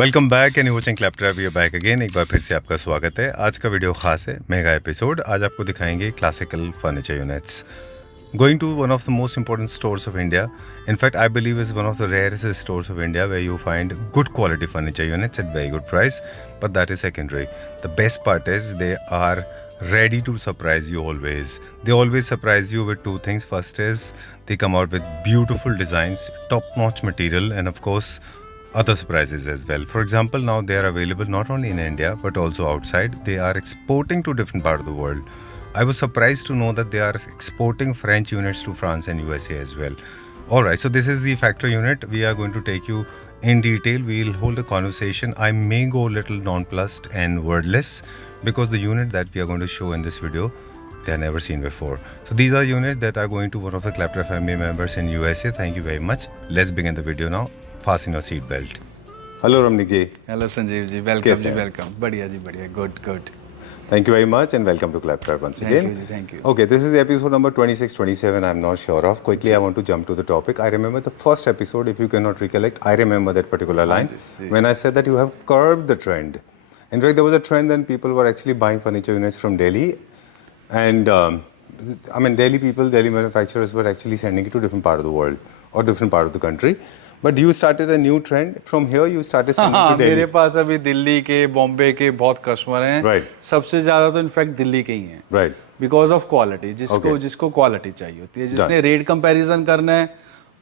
Welcome back and watching Claptrap, we are back again. एक बार फिर से आपका स्वागत है। आज का वीडियो खास है, मेगा एपिसोड। आज आपको दिखाएंगे classical furniture units. Going to one of the most important stores of India. In fact, I believe it's one of the rarest stores of India where you find good quality furniture units at very good price. But that is secondary. The best part is they are ready to surprise you always. They always surprise you with two things. First is they come out with beautiful designs, top-notch material, and of course, other surprises as well. For example, now they are available not only in India but also outside. They are exporting to different parts of the world. I was surprised to know that they are exporting French units to France and USA as well. Alright, so this is the factory unit. We are going to take you in detail. We'll hold a conversation. I may go a little nonplussed and wordless because the unit that we are going to show in this video, they are never seen before. So these are units that are going to one of the Claptrap family members in USA. Thank you very much. Let's begin the video now. Fasten your seat belt. Hello Ramnik ji. Hello Sanjeev ji, welcome ji, welcome. बढ़िया जी, बढ़िया, good good. Thank you very much and welcome to Claptrap once again. Thank you, thank you. Okay, this is the episode number 26, 27, I'm not sure of. Quickly, I want to jump to the topic. I remember the first episode, if you cannot recollect, I remember that particular line when I said that you have curbed the trend. In fact, there was a trend then people were actually buying furniture units from Delhi. And Delhi people, Delhi manufacturers were actually sending it to different part of the world or different part of the country. But you started a new trend. From here, you started sending to Delhi. मेरे पास अभी दिल्ली के, बॉम्बे के बहुत customer हैं। Right. सबसे ज्यादा तो in fact Delhi के ही हैं। Right. बिकॉज ऑफ क्वालिटी, जिसको क्वालिटी चाहिए होती है, जिसने रेट कंपैरिजन करना है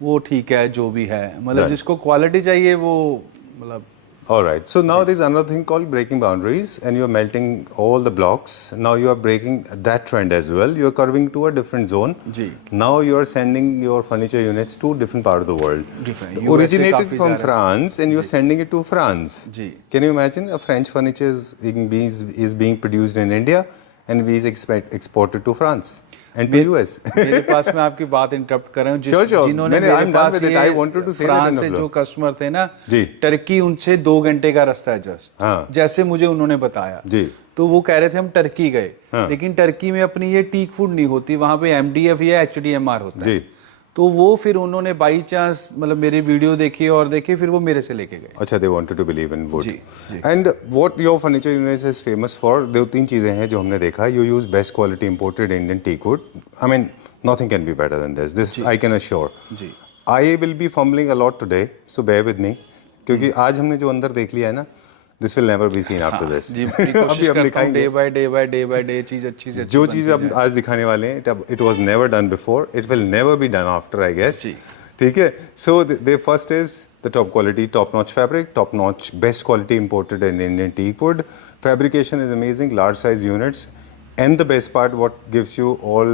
वो ठीक है, जो भी है, मतलब जिसको क्वालिटी चाहिए वो मतलब। All right. So now there's another thing called breaking boundaries, and you're melting all the blocks. Now you are breaking that trend as well. You're curving to a different zone. Ji. Now you're sending your furniture units to different part of the world. Different. Originated from France, and you're sending it to France. Ji. Can you imagine a French furniture is being produced in India and is exported to France and to US? मेरे पास मैं आपकी बात interrupt कर रहा हूँ। जिन्होंने मेरे पास ये फ्रांस से जो कस्टमर थे ना, टर्की, उनसे 2 घंटे का रास्ता है जस्ट। जैसे मुझे उन्होंने बताया जी, तो वो कह रहे थे हम टर्की गए, लेकिन टर्की में अपनी ये टीक फूड नहीं होती, वहां पे एमडीएफ या एचडीएमआर होता है। तो वो फिर उन्होंने बाई चांस मतलब मेरी वीडियो देखी और देखे, फिर वो मेरे से लेके गए। अच्छा, they wanted to believe in wood. And what your furniture unit is famous for, 2-3 चीजें हैं जो हमने देखा। You use best quality imported Indian teak wood. I mean nothing can be better than this I can assure. जी, I will be fumbling a lot today, so bear with me, क्योंकि आज हमने जो अंदर देख लिया है ना, this will never be seen after this. अभी हम दिखाएंगे डे बाय डे चीज अच्छी से जो चीज़ अब आज दिखाने वाले हैं, it was never done before, it will never be done after, I guess. ठीक है। So the first is the top quality, top notch fabric, top notch best quality imported in Indian teak wood. Fabrication is amazing, large size units, and the best part, what gives you all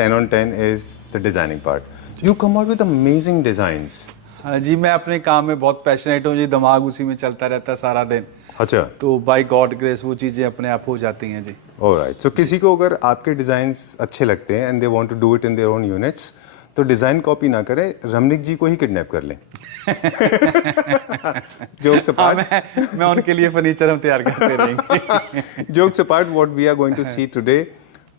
10 on 10 is the designing part. You come out with amazing designs. हाँ जी, मैं अपने काम में बहुत passionate हूँ जी, दिमाग उसी में चलता रहता है सारा दिन। अच्छा। तो बाय गॉड ग्रेस वो चीज़ें अपने आप हो जाती हैं जी। ऑलराइट। सो किसी को अगर आपके डिज़ाइंस अच्छे लगते हैं and they want to do it in their own units, तो डिज़ाइन कॉपी ना करें, रमनिक जी को ही किडनैप कर लें। जोक्स अपार्ट, मैं उनके लिए फर्नीचर हम तैयार करते रहेंगे। Jokes apart, what we are going to see today,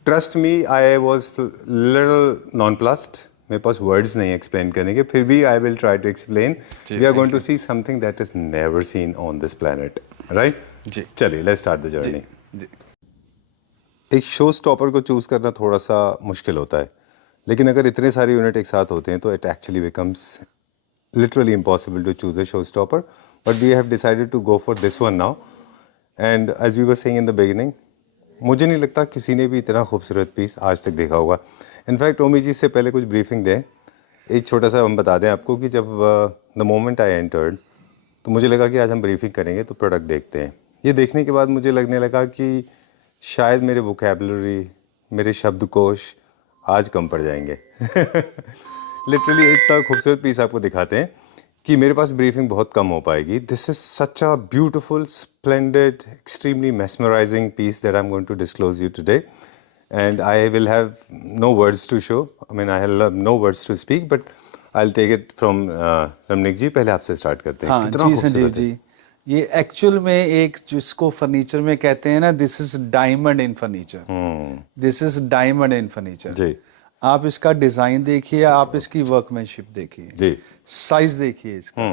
trust me, I was little nonplussed. मेरे पास वर्ड्स नहीं एक्सप्लेन करने के, फिर भी I will try to explain. We are going to see something that is never seen on this planet, right? जी, चलिए let's start the journey. जी, एक शो स्टॉपर को चूज करना थोड़ा सा मुश्किल होता है, लेकिन अगर इतने सारे यूनिट एक साथ होते हैं तो it actually becomes literally impossible to choose a showstopper, but we have decided to go for this one now. And as we were saying in the beginning, मुझे नहीं लगता किसी ने भी इतना खूबसूरत पीस आज तक देखा होगा। इनफैक्ट ओमी जी से पहले कुछ ब्रीफिंग दें, एक छोटा सा हम बता दें आपको कि जब द मोमेंट आई एंटर्ड, तो मुझे लगा कि आज हम ब्रीफिंग करेंगे तो प्रोडक्ट देखते हैं। ये देखने के बाद मुझे लगने लगा कि शायद मेरे वोकेबलरी, मेरे शब्दकोश आज कम पड़ जाएंगे। लिटरली इतना खूबसूरत पीस आपको दिखाते हैं कि मेरे पास ब्रीफिंग बहुत कम हो पाएगी। This is such a beautiful, splendid, extremely mesmerising piece that I am going to disclose you today, and I will have no words to show, I mean I have no words to speak, but I will take it from Ramnik ji. पहले आपसे start करते हैं। हाँ जी संजीव जी, ये actual में एक जिसको furniture में कहते हैं ना, this is diamond in furniture. This is diamond in furniture ji. आप इसका डिजाइन देखिए, आप इसकी वर्कमैनशिप देखिए जी, साइज देखिए इसका,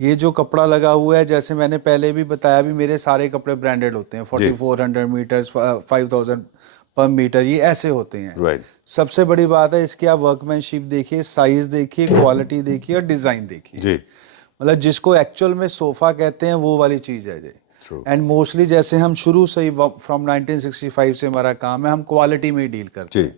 ये जो कपड़ा लगा हुआ है, जैसे मैंने पहले भी बताया, भी मेरे सारे कपड़े ब्रांडेड होते हैं, 4400 मीटर्स, 5000 पर मीटर, ये ऐसे होते हैं। राइट। सबसे बड़ी बात है इसकी, आप वर्कमैनशिप देखिए, साइज देखिए, क्वालिटी देखिए और डिजाइन देखिए जी। मतलब जिसको एक्चुअल में सोफा कहते हैं वो वाली चीज है जी। एंड मोस्टली जैसे हम शुरू से ही फ्रॉम 1965 से हमारा काम है, हम क्वालिटी में ही डील करते हैं।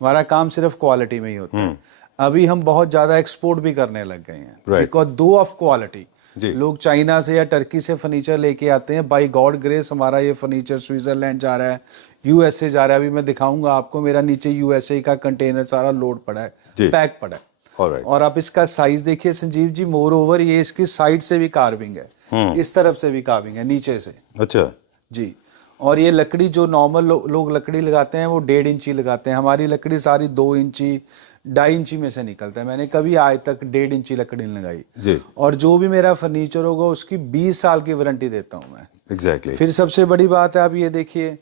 हमारा काम सिर्फ क्वालिटी में ही होता है। अभी हम बहुत ज्यादा एक्सपोर्ट भी करने लग गए हैं, बिकॉज दो ऑफ क्वालिटी। लोग चाइना से या टर्की से फर्नीचर लेके आते हैं, बाय गॉड ग्रेस हमारा ये फर्नीचर स्विट्जरलैंड जा रहा है, यूएसए जा रहा है। अभी मैं दिखाऊंगा आपको, मेरा नीचे यूएसए का कंटेनर सारा लोड पड़ा है, पैक पड़ा है। और आप इसका साइज देखिए संजीव जी, मोर ओवर ये इसकी साइड से भी कार्विंग है, इस तरफ से भी कार्विंग है, नीचे से। अच्छा जी। और ये लकड़ी जो नॉर्मल लोग लकड़ी लगाते हैं वो 1.5 इंची लगाते हैं, हमारी लकड़ी सारी 2 इंची 2.5 इंची में से निकलता है। मैंने कभी आज तक 1.5 इंची लकड़ी नहीं लगाई जी। और जो भी मेरा फर्नीचर होगा उसकी 20 साल की वारंटी देता हूँ मैं। एग्जैक्टली। फिर सबसे बड़ी बात है, आप ये देखिए,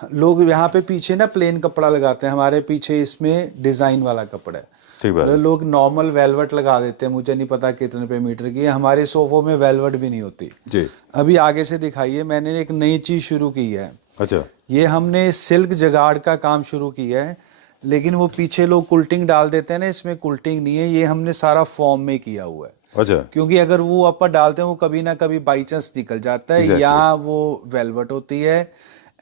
लोग यहाँ पे पीछे ना प्लेन कपड़ा लगाते हैं, हमारे पीछे इसमें डिजाइन वाला कपड़ा है। लोग नॉर्मल वेलवेट लगा देते हैं, मुझे नहीं पता कितने पे मीटर की है, हमारे सोफों में वेलवेट भी नहीं होती जी। अभी आगे से दिखाइए, मैंने एक नई चीज शुरू की है। अच्छा। ये हमने सिल्क जगाड़ का काम शुरू किया है, लेकिन वो पीछे लोग कुल्टिंग डाल देते हैं ना, इसमें कुल्टिंग नहीं है, ये हमने सारा फॉर्म में किया हुआ है। अच्छा। क्योंकि अगर वो ऊपर डालते हैं वो कभी ना कभी बाई चांस निकल जाता है, या वो वेलवेट होती है।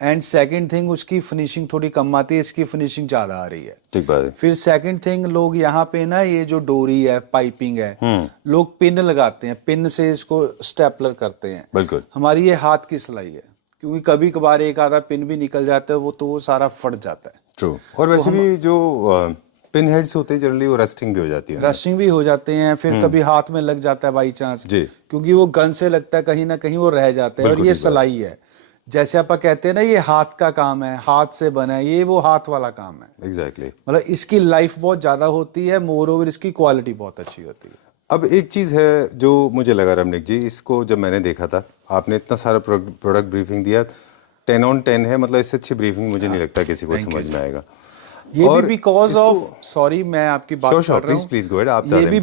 एंड सेकंड थिंग, उसकी फिनिशिंग थोड़ी कम आती है, इसकी फिनिशिंग ज्यादा आ रही है। ठीक बात है। फिर सेकंड थिंग, लोग यहाँ पे ना ये जो डोरी है, पाइपिंग है, लोग पिन लगाते हैं, पिन से इसको स्टेपलर करते हैं। बिल्कुल। हमारी ये हाथ की सिलाई है, क्योंकि कभी कभार एक आधा पिन भी निकल जाता है, वो सारा फट जाता है। ट्रू। और वैसे भी जो पिन हेड्स होते हैं जनरली वो रस्टिंग भी हो जाती है। रस्टिंग भी हो जाते हैं, फिर कभी हाथ में लग जाता है बाई चांस, क्योंकि वो गन से लगता है, कहीं ना कहीं वो रह जाता है। और ये सिलाई है, जैसे आप कहते हैं ना, ये हाथ का काम है, हाथ से बना है, ये वो हाथ वाला काम है। एग्जैक्टली। मतलब इसकी लाइफ बहुत ज्यादा होती है, मोर ओवर इसकी क्वालिटी बहुत अच्छी होती है। अब एक चीज़ है जो मुझे लगा रमनिक जी, इसको जब मैंने देखा था, आपने इतना सारा प्रोडक्ट ब्रीफिंग दिया, 10 on 10 है, मतलब इससे अच्छी ब्रीफिंग मुझे नहीं लगता किसी को समझ में आएगा। ये भी बिकॉज ऑफ, सॉरी मैं आपकी बात कर रहा हूँ, प्लीज गो अहेड, आप ये भी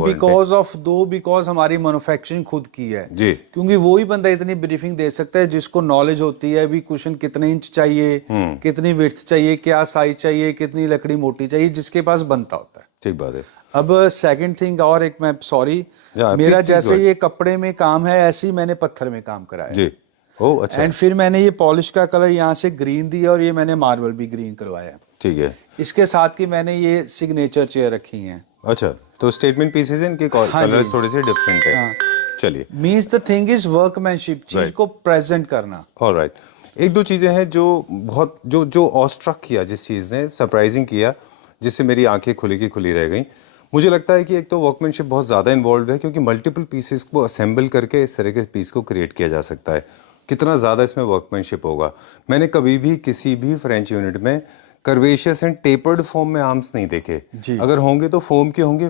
बिकॉज हमारी मैन्युफैक्चरिंग खुद की है जी। क्योंकि वही बंदा इतनी ब्रीफिंग दे सकता है जिसको नॉलेज होती है, भी कुशन कितने इंच चाहिए, कितनी विड्थ चाहिए, क्या साइज चाहिए, कितनी लकड़ी मोटी चाहिए, जिसके पास बनता होता है। ठीक बात है। अब सेकंड थिंग, और एक मैं सॉरी, मेरा जैसे ये कपड़े में काम है, ऐसे ही मैंने पत्थर में काम करा है जी। ओह अच्छा। एंड फिर मैंने ये पॉलिश का कलर यहाँ से ग्रीन दिया और ये मैंने मार्बल भी ग्रीन करवाया। ठीक है। इसके साथ की मैंने ये सिग्नेचर चेयर रखी हैं। अच्छा, तो स्टेटमेंट पीसेस हैं, इनके कलर्स थोड़े से डिफरेंट है। चलिए। Means the thing is workmanship, चीज को प्रेजेंट करना। ऑलराइट। एक दो चीजें हैं जो बहुत जो ऑस्ट्रक किया, जिस चीज ने सरप्राइजिंग किया, जिससे मेरी आंखें खुली की खुली रह गई। मुझे लगता है कि एक तो वर्कमैनशिप बहुत ज़्यादा इन्वॉल्व है, क्योंकि मल्टीपल पीसेस को असेंबल करके इस तरह के पीस को क्रिएट किया जा सकता है। कितना ज़्यादा इसमें वर्कमैनशिप होगा। मैंने कभी भी किसी भी फ्रेंच यूनिट में कर्वेशियस एंड टेपर्ड फॉर्म में आर्म्स नहीं देखे। अगर होंगे तो फोम के होंगे,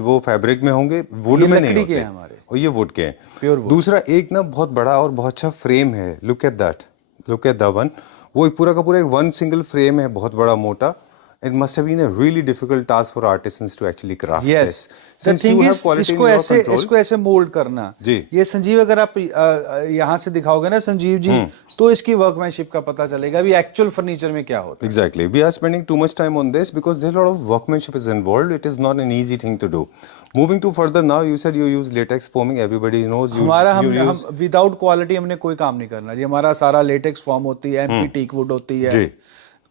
वो फैब्रिक में होंगे, वुड में नहीं होते हमारे, और ये वुड के हैं, प्योर वुड। दूसरा एक ना बहुत बड़ा और बहुत अच्छा फ्रेम है, लुक एट द वन, वो पूरा का पूरा एक वन सिंगल फ्रेम है, बहुत बड़ा मोटा। It must have been a really difficult task for artisans to actually craft yes. this. The thing is, इसको ऐसे मोल्ड करना जी। ये संजीव, अगर आप यहाँ से दिखाओगे ना संजीव जी, तो इसकी वर्कमैनशिप का पता चलेगा भी एक्चुअल फर्नीचर में क्या होता है। Exactly. We are spending too much time on this because there's a lot of workmanship is involved. It is not an easy thing to do. Moving to further now, you said you use latex foaming. Everybody knows. हम without quality हमने कोई काम नहीं करना जी। हमारा सारा latex form होती है, एमपी टीक वुड होती है,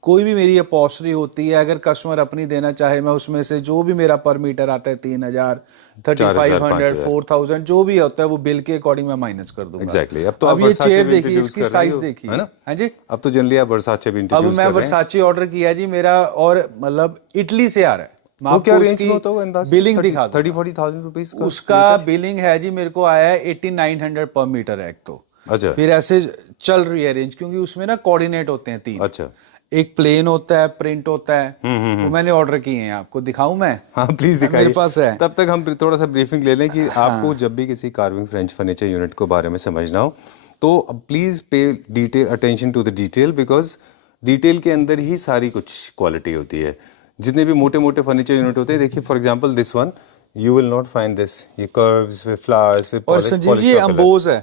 कोई भी मेरी अपॉस्ट्री होती है। अगर कस्टमर अपनी देना चाहे, मैं उसमें से जो भी मेरा पर मीटर आता है 3000, 3500, 4000 जो भी होता है वो बिल के अकॉर्डिंग मैं माइनस कर दूंगा। एग्जैक्टली। अब ये चेयर देखिए, इसकी साइज देखिए, है ना? हाँ जी। अब तो जनरली आप वर्साचे भी इंट्रोड्यूस कर रहे हैं। अब मैं वर्साचे ऑर्डर किया जी मेरा, और मतलब इटली से आ रहा है। वो क्या रेंज में होता होगा अंदाज़? बिलिंग दिखा 30-40,000 रुपीस का उसका बिलिंग है जी। मेरे को आया है 8900 पर मीटर है एक तो। अच्छा। फिर ऐसे चल रही है रेंज, क्योंकि उसमें ना कोऑर्डिनेट होते हैं 3। अच्छा। एक प्लेन होता है, प्रिंट होता है, तो मैंने ऑर्डर किए हैं। आपको दिखाऊं मैं? हाँ प्लीज दिखाइए, मेरे पास है। तब तक हम थोड़ा सा ब्रीफिंग ले लें कि आपको जब भी किसी कार्विंग फ्रेंच फर्नीचर यूनिट को बारे में समझना हो तो please pay detail attention to the detail, because detail के अंदर ही सारी कुछ क्वालिटी होती है। जितने भी मोटे मोटे फर्नीचर यूनिट होते हैं, देखिए for example this one, You will not find this. ये curves with flowers with और polish, संजीव जी polish ये का colour. अम्बोज है,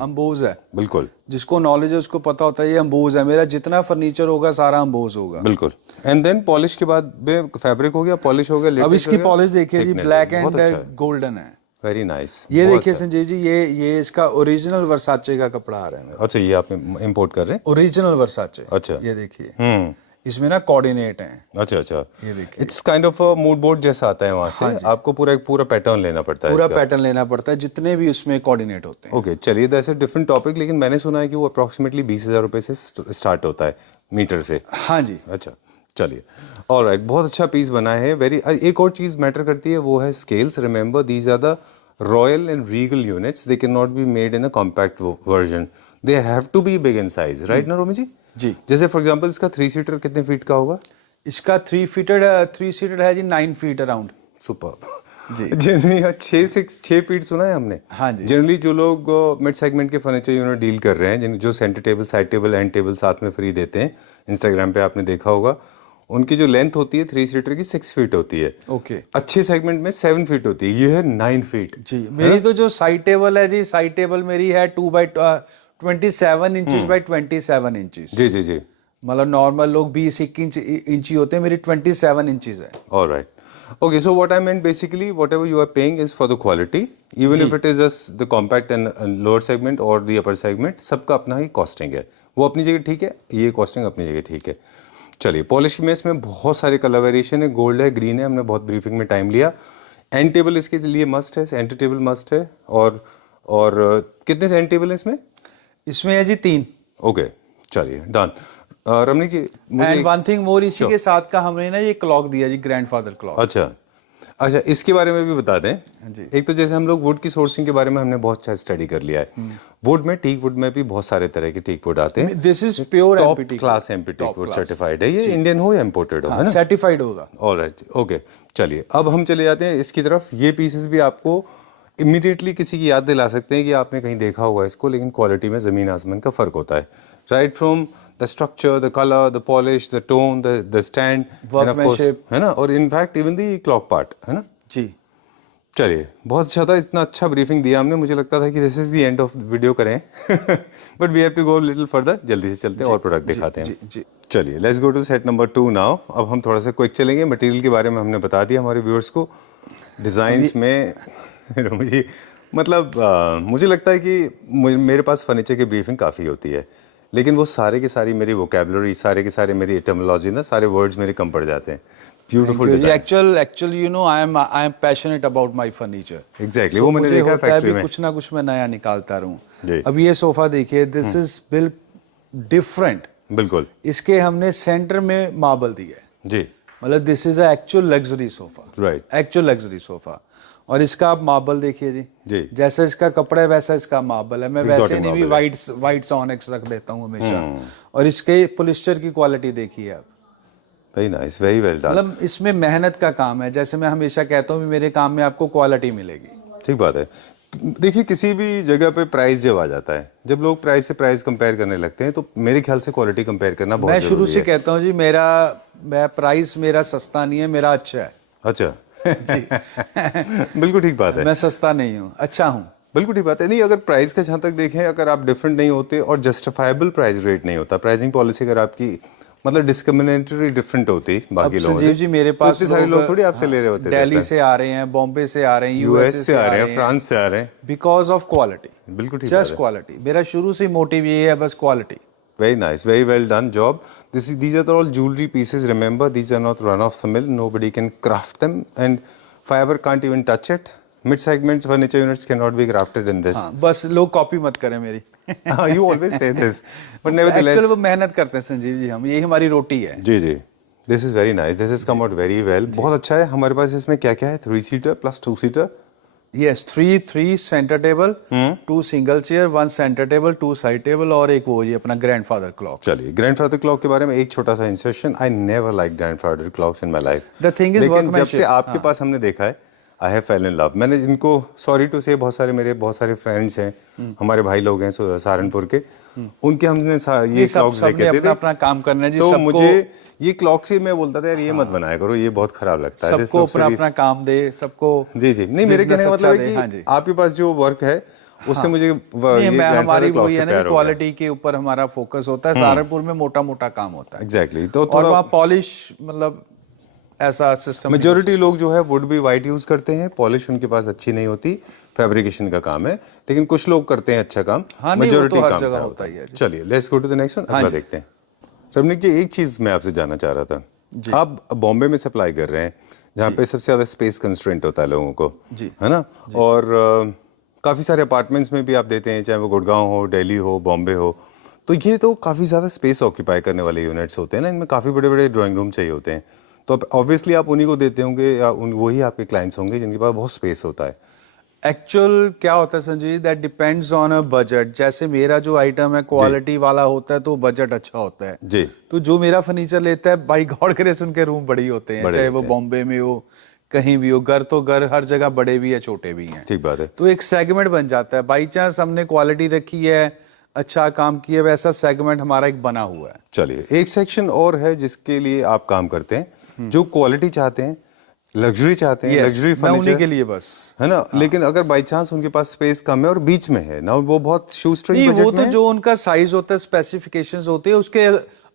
अम्बोज है, बिल्कुल जिसको नॉलेज है उसको पता होता है ये अम्बोज है। मेरा जितना फर्नीचर होगा सारा अम्बोज होगा। बिल्कुल। एंड देन पॉलिश के बाद में फैब्रिक हो गया, पॉलिश हो गया, अब इसकी पॉलिश देखिए जी, ब्लैक एंड अच्छा गोल्डन है। Very nice. ये देखिए संजीव जी, ये इसका ओरिजिनल वर्साचे का कपड़ा आ रहा है। अच्छा, ये आप इंपोर्ट कर रहे हैं? ओरिजिनल वर्साचे। अच्छा, ये देखिए इसमें ना कोऑर्डिनेट हैं। अच्छा अच्छा, ये देखिए it's kind of a mood board जैसा आता है वहाँ से। हाँ, आपको पूरा पैटर्न लेना पड़ता है, पूरा पैटर्न लेना पड़ता है, जितने भी उसमें कोऑर्डिनेट होते हैं। ओके चलिए, दैट्स अ डिफरेंट टॉपिक, लेकिन मैंने सुना है कि वो अप्रॉक्सीमेटली 20,000 रुपये से स्टार्ट होता है मीटर से। हाँ जी। अच्छा चलिए, ऑलराइट, बहुत अच्छा पीस बना है। वेरी एक और चीज़ मैटर करती है, वो है scales. Remember these are the royal and regal units, they can not be made in a compact version, they have to be big in size, right ना रोमी जी? जी। जैसे फॉर एग्जांपल इसका 3 सीटर कितने फीट का होगा? इसका 3 सीटर है जी 9 feet around. Super जी। Generally 6 feet सुना है हमने। हाँ जी। जनरली जो लोग मिड सेगमेंट के फर्नीचर यूनिट डील कर रहे हैं, जो centre table, side table, and table साथ में फ्री देते हैं, इंस्टाग्राम पे आपने देखा होगा, उनकी जो लेंथ होती है 3 सीटर की 6 फीट होती है। ओके। अच्छे सेगमेंट में 7 फीट होती है, ये है 9 फीट। जी, मेरी तो जो साइड टेबल है जी, साइड टेबल मेरी है 2/27 इंचेस बाय 27 इंचेस। जी जी जी, मतलब नॉर्मल लोग 20-21 इंची होते हैं, मेरी 27 इंचेस है। Alright, okay, so what I meant basically, whatever you are paying is for the quality, even if it is just the compact and lower segment or the upper segment, सबका अपना ही costing है, वो अपनी जगह ठीक है, ये कॉस्टिंग अपनी जगह ठीक है। चलिए, पॉलिश में इसमें बहुत सारे कलर वेरिएशन है, गोल्ड है, ग्रीन है, हमने बहुत ब्रीफिंग में टाइम लिया। एंड टेबल इसके लिए मस्ट है, सेंटर टेबल मस्ट है। और कितने एंड टेबल है इसमें? इसमें है जी 3। ओके चलिए, done. Ramni ji, and one thing more, इसी के साथ का हमने ना ये क्लॉक दिया जी, ग्रैंडफादर क्लॉक। अच्छा अच्छा, इसके बारे में भी बता दें जी। एक तो जैसे हम लोग वुड की सोर्सिंग के बारे में हमने बहुत अच्छा स्टडी कर लिया है। वुड में, टीक वुड में भी बहुत सारे तरह के टीक वुड आते हैं। This is pure top class MP teak wood certified है। ये इंडियन हो या इम्पोर्टेड हो, है ना? सर्टिफाइड होगा। ऑलराइट, ओके चलिए, अब हम चले जाते हैं इसकी तरफ। ये पीसेस भी आपको इमीडिएटली किसी की याद दिला सकते हैं कि आपने कहीं देखा होगा इसको, लेकिन क्वालिटी में ज़मीन आसमान का फ़र्क होता है। Right from the structure, the color, the polish, the tone, the stand, workmanship, है ना, और in fact even the clock part, है ना जी। चलिए, बहुत अच्छा था, इतना अच्छा ब्रीफिंग दिया हमने, मुझे लगता था कि this is the end of video करें, but we have to go little further. जल्दी से चलते हैं और प्रोडक्ट दिखाते हैं। जी। चलिए, let's go to set number 2 now. अब हम थोड़ा सा क्विक चलेंगे। मटेरियल के बारे में हमने बता दिया हमारे व्यूअर्स को। डिज़ाइंस में मुझे मतलब मुझे लगता है कि मेरे पास फर्नीचर की ब्रीफिंग काफ़ी होती है, लेकिन वो सारे के सारी मेरी वोकैबुलरी, सारे के सारे मेरी एटमोलॉजी ना, सारे वर्ड्स मेरे कम पड़ जाते हैं। Beautiful design. Actually you know I am passionate about my furniture. Exactly, वो मैंने देखा फैक्ट्री में। कुछ ना कुछ मैं नया निकालता रहूं। अब ये सोफा देखिए, दिस इज बिल डिफरेंट। बिल्कुल, इसके हमने सेंटर में मार्बल दिया है जी, मतलब this is a actual luxury sofa. Right, actual luxury sofa. और इसका आप मार्बल देखिए जी, जैसा इसका कपड़ा है वैसा इसका मार्बल है। मैं वैसे नहीं भी वाइट सॉनेक्स रख देता हूँ हमेशा। और इसके पॉलिस्टर की क्वालिटी देखिए आप, very nice, very well done. मतलब इसमें मेहनत का काम है। जैसे मैं हमेशा कहता हूँ मेरे काम में आपको क्वालिटी मिलेगी। ठीक बात है। देखिए, किसी भी जगह पे प्राइस जब आ जाता है, जब लोग प्राइस से प्राइस कंपेयर करने लगते हैं, तो मेरे ख्याल से क्वालिटी कंपेयर करना बहुत जरूरी है। मैं शुरू से कहता हूँ जी, मैं प्राइस मेरा सस्ता नहीं है, मेरा अच्छा है। अच्छा जी बिल्कुल ठीक बात है। मैं सस्ता नहीं हूँ, अच्छा हूँ। बिल्कुल ठीक बात है। नहीं, अगर प्राइस का जहाँ तक देखें, अगर आप डिफरेंट नहीं होते और जस्टिफाइबल प्राइस रेट नहीं होता, प्राइसिंग पॉलिसी अगर आपकी मतलब डिस्क्रिमिनेटरी डिफरेंट होती बाकी लोगों से, जी मेरे पास तो सारे लोग थोड़ी आपसे ले रहे होते, दिल्ली से आ रहे हैं, बॉम्बे से आ रहे हैं, यूएस से आ रहे हैं, फ्रांस से आ रहे हैं, बिकॉज ऑफ क्वालिटी। बिल्कुल ठीक, जस्ट क्वालिटी। मेरा शुरू से मोटिव ये है, बस quality. Very nice, very well done job. These are all jewelry pieces. Remember, these are not run off the mill. Nobody can craft them, and fiber can't even touch it. Mid-segment furniture units cannot be crafted in this. हाँ, बस लोग copy मत करें मेरी। You always say this, but nevertheless. Actually वो मेहनत करते हैं संजीव जी, हम यही हमारी रोटी है। जी जी, this is very nice. This has come out very well. बहुत अच्छा है। हमारे पास इसमें क्या क्या है? 3 seater plus 2 seater. Yes, three center table, 2 single chair, 1 center table, 2 side table और एक वो ये अपना grandfather clock। चलिए, grandfather clock के बारे में एक छोटा सा insertion. I never liked grandfather clocks in my life. The thing is लेकिन जब workmanship। से आपके पास हमने देखा है, I have fail in love. मैंने इनको, सॉरी टू से, बहुत सारे फ्रेंड्स हैं, हमारे भाई लोग हैं सहारनपुर के, उनके हमने ये क्लॉक्स देखे थे, अपना काम करना है जी। तो मुझे ये क्लॉक से मैं बोलता था यार ये मत बनाया करो, ये बहुत खराब लगता है। सबको अपना काम दे, सबको। जी जी, नहीं मेरे कहने का मतलब है कि आपके पास जो वर्क है उससे मुझे हमारी वही है ना, क्वालिटी के ऊपर हमारा फोकस होता है। सहारनपुर में मोटा मोटा काम होता है। एग्जैक्टली। तो और वहाँ पॉलिश, मतलब ऐसा सिस्टम, मेजोरिटी लोग जो है वुड बी वाइट यूज करते हैं, पॉलिश उनके पास अच्छी नहीं होती, फैब्रिकेशन का काम है, लेकिन कुछ लोग करते हैं अच्छा काम। मेजोरिटी हर जगह होता है। चलिए let's go to the next one, अगला देखते हैं। रमनीक जी, एक चीज मैं आपसे जानना चाह रहा था, आप बॉम्बे में सप्लाई कर रहे हैं जहाँ पे सबसे ज्यादा स्पेस कंस्ट्रेंट होता है लोगों को, है ना, और काफी सारे अपार्टमेंट्स में भी आप देते हैं, चाहे वो गुड़गांव हो, दिल्ली हो, बॉम्बे हो, तो ये तो काफी ज्यादा स्पेस ऑक्यूपाई करने वाले यूनिट्स होते हैं ना, इनमें काफी बड़े बड़े ड्राइंग रूम चाहिए होते हैं, तो ऑब्वियसली आप उन्हीं को देते होंगे या वही आपके क्लाइंट्स होंगे जिनके पास बहुत स्पेस होता है। एक्चुअल क्या होता है Sanjeev, that depends on a budget. जैसे मेरा जो आइटम है क्वालिटी वाला होता है तो बजट अच्छा होता है जी। तो जो मेरा फर्नीचर लेता है, बाई गॉड ग्रेस उनके रूम बड़ी होते हैं, चाहे वो बॉम्बे में हो, कहीं भी हो। घर तो घर हर जगह बड़े भी है, छोटे भी हैं। ठीक बात है। तो एक सेगमेंट बन जाता है। बाई चांस हमने क्वालिटी रखी है, अच्छा काम किया, वैसा सेगमेंट हमारा एक बना हुआ है। चलिए, एक सेक्शन और है जिसके लिए आप काम करते हैं, जो क्वालिटी चाहते हैं, लग्जरी चाहते हैं, लग्जरी फर्नीचर, उन्हीं के लिए बस, है ना। लेकिन अगर बाय चांस उनके पास स्पेस कम है और बीच में है ना, वो बहुत शूस्ट्रिंग बजट में, वो तो जो उनका साइज होता है, स्पेसिफिकेशंस होते हैं, उसके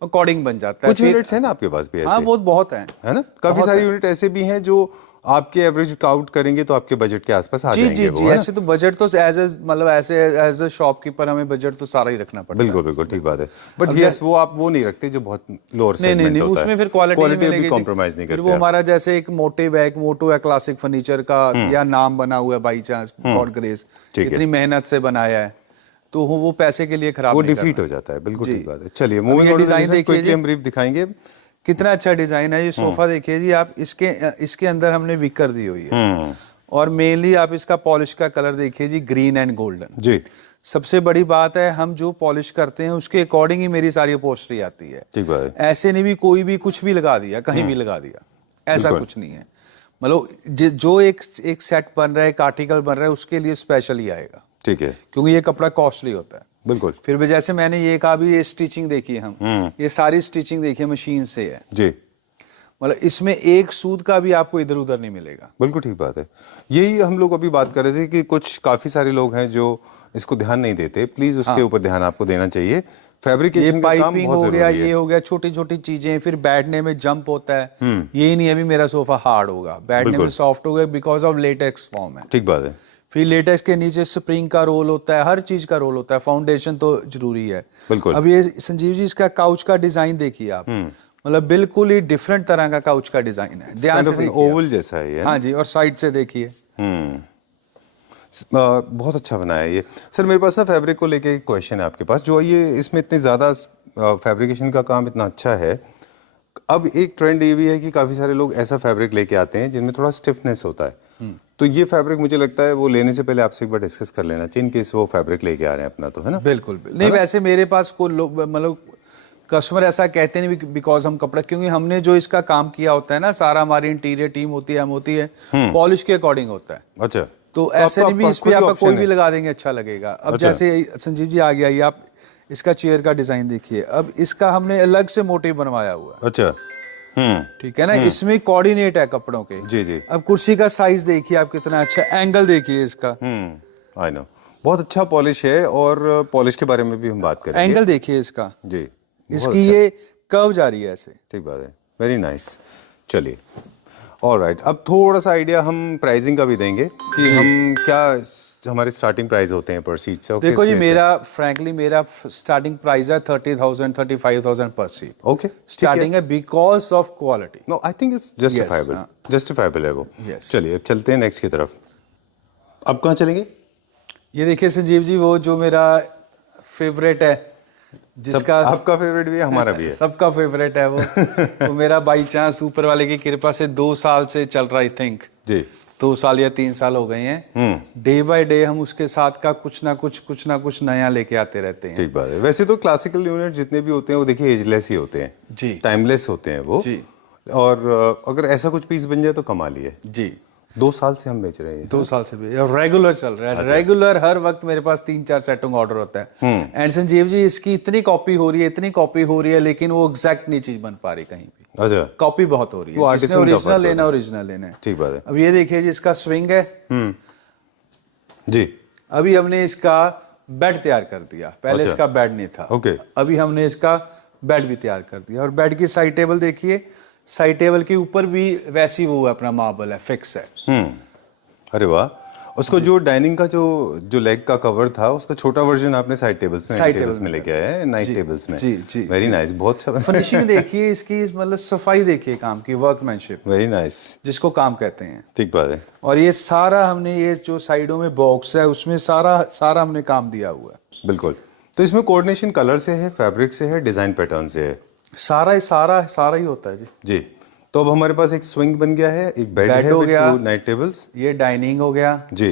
अकॉर्डिंग बन जाता है। कुछ यूनिट्स है ना आपके पास भी ऐसे? हाँ, वो बहुत है ना, काफी सारे यूनिट ऐसे भी हैं जो आपके एवरेज काउंट करेंगे तो आपके बजट के आसपास आ जाएंगे। जी, ऐसे तो बजट तो एज अ शॉपकीपर हमें बजट तो सारा ही रखना पड़ता है। बिल्कुल बिल्कुल, ठीक बात है। बट यस, वो आप वो नहीं रखते जो बहुत लोअर सेगमेंट होता है। उसमें फिर क्वालिटी भी कॉम्प्रोमाइज नहीं करते। वो हमारा जैसे एक मोटो है क्लासिक फर्नीचर का, या नाम बना हुआ है बाई चांस, गॉड ग्रेस, इतनी मेहनत से बनाया है, तो वो पैसे के लिए खराब, वो डिफीट हो जाता है। बिल्कुल ठीक बात है। चलिए, मूविंग ऑन, डिजाइन देखिए, हम ब्रीफ दिखाएंगे। कितना अच्छा डिजाइन है ये सोफा। देखिए जी आप, इसके अंदर हमने विकर दी हुई है, और मेनली आप इसका पॉलिश का कलर देखिए जी, ग्रीन एंड गोल्डन जी। सबसे बड़ी बात है, हम जो पॉलिश करते हैं उसके अकॉर्डिंग ही मेरी सारी अपॉस्ट्री आती है। ठीक बात है। ऐसे नहीं भी कोई भी कुछ भी लगा दिया, कहीं भी लगा दिया, ऐसा कुछ नहीं है। मतलब जो एक सेट बन रहा है, एक आर्टिकल बन रहा है, उसके लिए स्पेशल ही आएगा। ठीक है, क्योंकि ये कपड़ा कॉस्टली होता है। बिल्कुल। फिर भी जैसे मैंने ये कहा भी, ये स्टिचिंग देखिए, हम ये सारी स्टिचिंग देखिए मशीन से है जी। मतलब इसमें एक सूद का भी आपको इधर उधर नहीं मिलेगा। बिल्कुल ठीक बात है। यही हम लोग अभी बात कर रहे थे कि कुछ काफी सारे लोग हैं जो इसको ध्यान नहीं देते, प्लीज उसके ऊपर ध्यान आपको देना चाहिए। फैब्रिकेशन का काम बहुत जरूरी है। ये हो गया, छोटी छोटी चीजें। फिर बैठने में जंप होता है, यही नहीं अभी मेरा सोफा हार्ड होगा, बैठने में सॉफ्ट होगा, बिकॉज ऑफ लेटेक्स फॉर्म है। ठीक बात है। फिर लेटेक्स के नीचे स्प्रिंग का रोल होता है, हर चीज का रोल होता है, फाउंडेशन तो जरूरी है। बिल्कुल। अब ये संजीव जी, इसका काउच का डिजाइन देखिए आप, मतलब बिल्कुल ही डिफरेंट तरह का काउच का डिजाइन है। ध्यान से देखिए, ओवल जैसा है। हाँ जी, और साइड से देखिए, बहुत अच्छा बनाया है ये। सर, मेरे पास ना फैब्रिक को लेके एक क्वेश्चन है आपके पास, जो ये इसमें इतने ज्यादा फैब्रिकेशन का काम इतना अच्छा है, अब एक ट्रेंड ये भी है कि काफी सारे लोग ऐसा फैब्रिक लेके आते हैं जिनमें थोड़ा स्टिफनेस होता है, तो ये फैब्रिक मुझे लगता है वो लेने से पहले आपसे एक बार डिस्कस कर लेना चाहिए, इनकेस वो फैब्रिक लेके आ रहे हैं अपना, तो है ना। बिल्कुल। नहीं, वैसे मेरे पास कोई लोग, मतलब कस्टमर ऐसा कहते नहीं, बिकॉज हम कपड़ा, क्योंकि हमने जो इसका काम किया होता है ना, सारा हमारी इंटीरियर टीम होती है, हम होती है, पॉलिश के अकॉर्डिंग होता है। अच्छा। तो ऐसे नहीं भी इस पे आप कोई भी लगा देंगे, अच्छा लगेगा। अब जैसे संजीव जी आ गया, ये आप इसका चेयर का डिजाइन देखिए, अब इसका हमने अलग से मोटिव बनवाया हुआ है। अच्छा। ठीक है ना, इसमें कोऑर्डिनेट है कपड़ों के। जी जी। अब कुर्सी का साइज देखिए आप, कितना अच्छा एंगल देखिए इसका। आई नो, बहुत अच्छा पॉलिश है, और पॉलिश के बारे में भी हम बात करेंगे। एंगल देखिए इसका जी, इसकी ये कर्व जा रही है ऐसे। ठीक बात है, वेरी नाइस। चलिए, ऑलराइट, अब थोड़ा सा आइडिया हम प्राइसिंग का भी देंगे कि हम क्या हमारे स्टार्टिंग प्राइस होते हैं पर सीट से। देखो जी, फ्रैंकली मेरा स्टार्टिंग प्राइस है 30,000 35,000 पर सीट। ओके, स्टार्टिंग है, because of quality. No, I think it's justifiable, justifiable है वो। चलिए, अब चलते हैं नेक्स्ट की तरफ। अब कहाँ चलेंगे? ये देखिए संजीव जी, वो जो मेरा फेवरेट है, जिसका आपका फेवरेट भी है, हमारा भी है, सबका फेवरेट है वो। तो मेरा बाई चांस ऊपर वाले की कृपा से 2 साल से चल रहा, आई थिंक जी 2 साल या 3 साल हो गए हैं। डे बाय डे हम उसके साथ का कुछ ना कुछ नया लेके आते रहते हैं। ठीक बात है। वैसे तो क्लासिकल यूनिट जितने भी होते हैं वो देखिए एजलेस ही होते हैं जी, टाइमलेस होते हैं वो जी। और अगर ऐसा कुछ पीस बन जाए तो कमाल ही है जी। 2 साल से हम बेच रहे हैं। 2 साल से भी रेगुलर चल रहा है। रेगुलर हर वक्त मेरे पास 3-4 सेटों का ऑर्डर होता है। एंड संजीव जी इसकी इतनी कॉपी हो रही है, इतनी कॉपी हो रही है, लेकिन वो एग्जैक्ट नहीं चीज बन पा रही कहीं भी। अच्छा, कॉपी बहुत हो रही है। जिसने ओरिजिनल लेना ओरिजिनल लेना है। ठीक बात है। अब ये देखिए जी इसका स्विंग है जी। अभी हमने इसका बेड तैयार कर दिया, पहले इसका बेड नहीं था। ओके। अभी हमने इसका बेड भी तैयार कर दिया, और बेड की साइड टेबल देखिए, साइड टेबल के ऊपर भी वैसी वो अपना मार्बल है, फिक्स है। अरे वाह। उसको जो डाइनिंग का जो लेग का कवर था उसका छोटा वर्जन आपने साइड टेबल्स में लेके आया है, नाइट टेबल्स में। जी जी, वेरी नाइस, बहुत अच्छा। फिनिशिंग देखिए इसकी, मतलब सफाई देखिए काम की, वर्कमैनशिप, वेरी नाइस, जिसको काम कहते हैं। ठीक बात है। और ये सारा हमने, ये जो साइडों में बॉक्स है उसमें सारा हमने काम दिया हुआ है। बिल्कुल। तो इसमें कोऑर्डिनेशन कलर से है, फैब्रिक से है, डिजाइन पैटर्न से है, सारा ही होता है जी। जी। तो अब हमारे पास एक स्विंग बन गया है, एक बेड है, हो गया, 2 नाइट टेबल्स, ये डाइनिंग हो गया ji.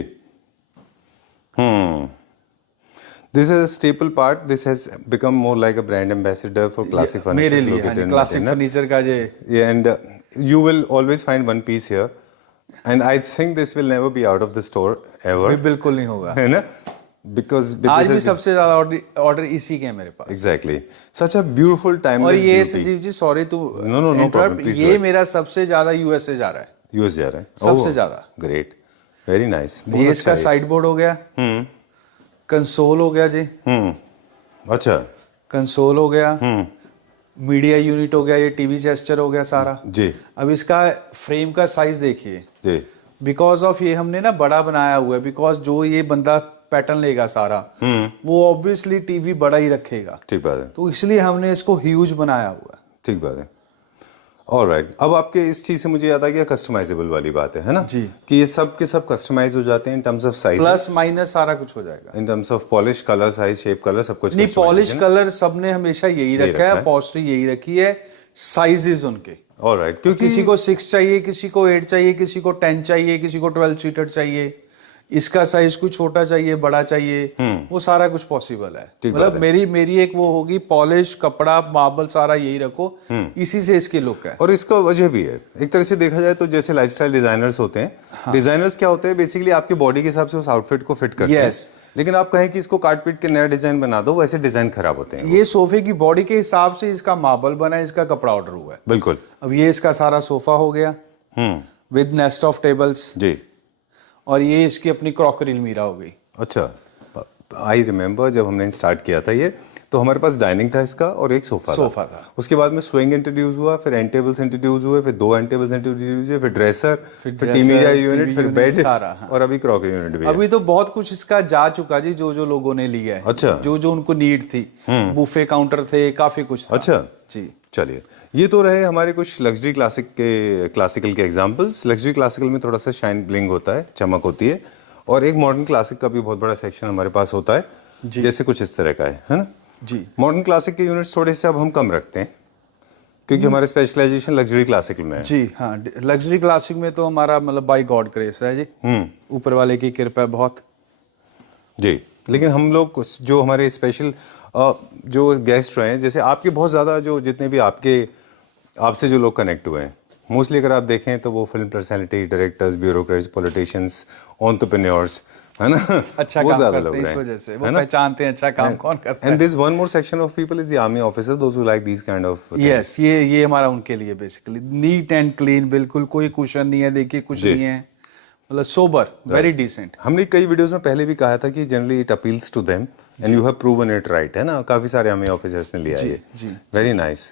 This is a staple part, this has become more like a brand ambassador for classic furniture. मेरे लिए क्लासिक फर्नीचर का ये, and you will always find one piece here, and I think this will never be out of the store ever. बिल्कुल नहीं होगा, है ना? Because आज भी सबसे ज्यादा ऑर्डर इसी के है मेरे पास। Exactly. Such a beautiful timeless और ये beauty. Sanjeev ji sorry to No problem, please ये मेरा सबसे ज्यादा यूएस से जा रहा है। यूएस जा रहा है सबसे ज्यादा। Great, very nice. ये इसका साइड बोर्ड हो गया, कंसोल हो गया जी, अच्छा, कंसोल हो गया, मीडिया यूनिट हो गया, ये टीवी जेस्चर हो गया सारा जी। अब इसका फ्रेम का साइज देखिए जी, बिकॉज ऑफ ये हमने ना बड़ा बनाया हुआ है, बिकॉज जो ये बंदा पैटर्न लेगा सारा वो ऑब्वियसली टीवी बड़ा ही रखेगा, ठीक बात है, तो इसलिए हमने इसको ह्यूज बनाया हुआ है। ठीक बात है। ऑलराइट, अब आपके इस चीज से मुझे याद आ गया कस्टमाइजेबल वाली बात है ना जी, कि ये सब के सब कस्टमाइज हो जाते हैं in terms of size, plus minus सारा कुछ हो जाएगा, in terms of polish, colour, size, shape, colour सब कुछ। नहीं, पॉलिश कलर सबने हमेशा यही रखा है, अपॉस्ट्री यही रखी है, साइजेस उनके। ऑलराइट, क्योंकि किसी को 6 चाहिए, किसी को 8 चाहिए, किसी को 10 चाहिए, किसी को 12 सीटर चाहिए, इसका साइज कुछ छोटा चाहिए, बड़ा चाहिए, वो सारा कुछ पॉसिबल है। मतलब मेरी एक वो होगी, पॉलिश, कपड़ा, मार्बल सारा यही रखो, इसी से इसकी लुक है। और इसका वजह भी है, एक तरह से देखा जाए तो जैसे लाइफस्टाइल डिजाइनर्स होते हैं, हाँ। डिजाइनर्स क्या होते हैं, बेसिकली आपके बॉडी के हिसाब से उस आउटफिट को फिट करते हैं, लेकिन आप कहें कि इसको काट पीट के नया डिजाइन बना दो, वैसे डिजाइन खराब होते हैं। ये सोफे की बॉडी के हिसाब से इसका मार्बल बना है, इसका कपड़ा ऑर्डर हुआ है। बिल्कुल। अब ये इसका सारा सोफा हो गया विद नेस्ट ऑफ टेबल्स जी, और ये इसकी अपनी क्रॉकरी अलमीरा हो गई। अच्छा, आई रिमेम्बर जब हमने स्टार्ट किया था ये, तो हमारे पास डाइनिंग था इसका और एक सोफा था। उसके बाद में स्विंग इंट्रोड्यूस हुआ, फिर एंड टेबल्स इंट्रोड्यूस हुए, फिर 2 एंड टेबल्स इंट्रोड्यूस हुए, फिर ड्रेसर, फिर टीवी मीडिया यूनिट, फिर बेड सारा, हाँ। और अभी क्रॉकरी यूनिट भी। अभी तो बहुत कुछ इसका जा चुका जी, जो लोगों ने लिया है। अच्छा, जो उनको नीड थी, बुफे काउंटर थे, काफी कुछ था। अच्छा जी, चलिए, ये तो रहे हमारे कुछ लग्जरी क्लासिकल के एग्जांपल्स। लग्जरी क्लासिकल में थोड़ा सा शाइन ब्लिंग होता है, चमक होती है, और एक मॉडर्न क्लासिक का भी बहुत बड़ा सेक्शन हमारे पास होता है, जैसे कुछ इस तरह का है ना जी। मॉडर्न क्लासिक के यूनिट्स थोड़े से अब हम कम रखते हैं, क्योंकि हमारे स्पेशलाइजेशन लग्जरी क्लासिक में है। जी हाँ, लग्जरी क्लासिक में तो हमारा मतलब बाय गॉड ग्रेस है जी, ऊपर वाले की कृपा है बहुत जी। लेकिन हम लोग जो हमारे स्पेशल जो गेस्ट रहे हैं, जैसे आपके बहुत ज़्यादा जो जितने भी आपसे जो लोग कनेक्ट हुए हैं, मोस्टली अगर आप देखें तो वो film personality, directors, bureaucrats, politicians, entrepreneurs, है ना, अच्छा काम करते हैं, इस वजह से वो पहचानते हैं अच्छा काम कौन करता है। And this one more section of people is the army officers, those who like this kind of. Yes, ये हमारा उनके लिए बेसिकली नीट एंड क्लीन, बिल्कुल कोई कुशन नहीं है, देखिए कुछ नहीं है, मतलब सोबर, वेरी डिसेंट। हमने कई वीडियोस में पहले भी कहा था कि generally it appeals to them and you have proven it right, है ना, काफी सारे आर्मी ऑफिसर्स ने लिया ये। Very nice.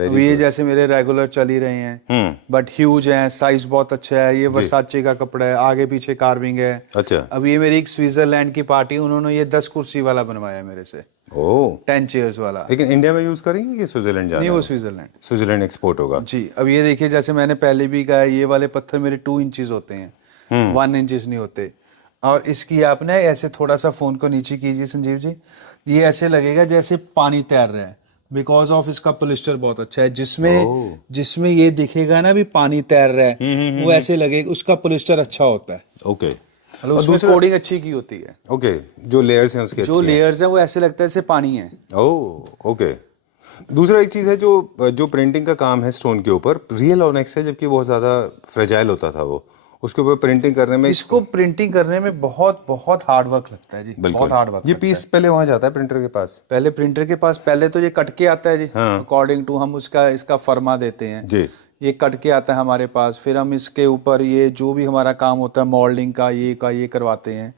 ये जैसे मेरे रेगुलर चल ही रहे हैं, बट ह्यूज हैं, साइज बहुत अच्छा है, ये वर्साचे का कपड़ा है, आगे पीछे कार्विंग है। अच्छा, अब ये मेरी एक स्विट्जरलैंड की पार्टी, उन्होंने ये 10 कुर्सी वाला बनवाया मेरे से, 10 चेयर्स वाला। लेकिन इंडिया में यूज करेंगे कि स्विट्जरलैंड जाना? नहीं, वो स्विट्जरलैंड एक्सपोर्ट होगा जी। अब ये देखिए, जैसे मैंने पहले भी कहा, ये वाले पत्थर मेरे 2 इंचेस होते हैं, 1 इंचेस नहीं होते। और इसकी आपने ऐसे थोड़ा सा फोन को नीचे कीजिए संजीव जी, ये ऐसे लगेगा जैसे पानी तैर रहा है, बिकॉज ऑफ इसका पॉलिस्टर बहुत अच्छा है, जिसमें ये दिखेगा ना भी पानी तैर रहा है, वो ऐसे लगेगा, उसका पॉलिस्टर अच्छा होता है। ओके, उसमें कोडिंग अच्छी की होती है। ओके, जो लेयर्स हैं उसके, जो लेयर्स हैं वो ऐसे लगता है जैसे पानी है। Oh okay. दूसरा एक चीज है, जो प्रिंटिंग का काम है स्टोन के ऊपर, रियल ऑनेक्स है, जबकि बहुत ज्यादा फ्रेजाइल होता था वो, उसके ऊपर प्रिंटिंग करने में, इसको प्रिंटिंग करने में बहुत बहुत हार्ड वर्क लगता है जी, बहुत हार्ड वर्क। ये पीस पहले वहां जाता है प्रिंटर के पास, पहले तो ये कट के आता है जी, अकॉर्डिंग टू हम उसका इसका फर्मा देते हैं जी, ये कट के आता है हमारे पास, फिर हम इसके ऊपर ये जो भी हमारा काम होता है मॉडलिंग का ये करवाते हैं।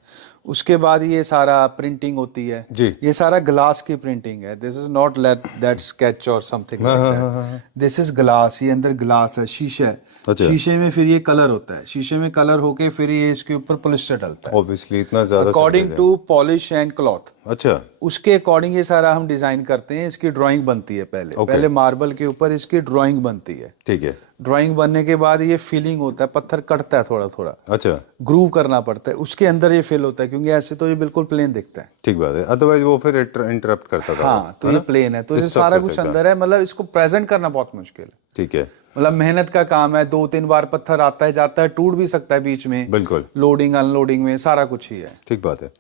उसके बाद ये सारा प्रिंटिंग होती है जी, ये सारा ग्लास की प्रिंटिंग है। This is not that sketch और something like that, this is glass. ये अंदर ग्लास है, शीशा है। अच्छा। शीशे में फिर ये कलर होता है, शीशे में कलर होके फिर ये इसके ऊपर पॉलिस्टर डलता है, ऑब्वियसली इतना ज्यादा according to polish and cloth. अच्छा, उसके अकॉर्डिंग ये सारा हम डिजाइन करते हैं। इसकी ड्राइंग बनती है पहले मार्बल के ऊपर इसकी ड्राइंग बनती है। ठीक है। ड्राइंग बनने के बाद ये फिलिंग होता है, पत्थर कटता है थोड़ा थोड़ा, अच्छा, ग्रूव करना पड़ता है, उसके अंदर ये फिल होता है, क्योंकि ऐसे तो ये बिल्कुल प्लेन दिखता है। ठीक बात है, अदरवाइज वो फिर इंटरप्ट करता था। हाँ, तो ये प्लेन है, तो ये सारा कुछ अंदर है, मतलब इसको प्रेजेंट करना बहुत मुश्किल है। ठीक है, मतलब मेहनत का काम है, 2-3 बार पत्थर आता है जाता है, टूट भी सकता है बीच में, बिल्कुल लोडिंग अनलोडिंग में सारा कुछ ही है। ठीक बात है।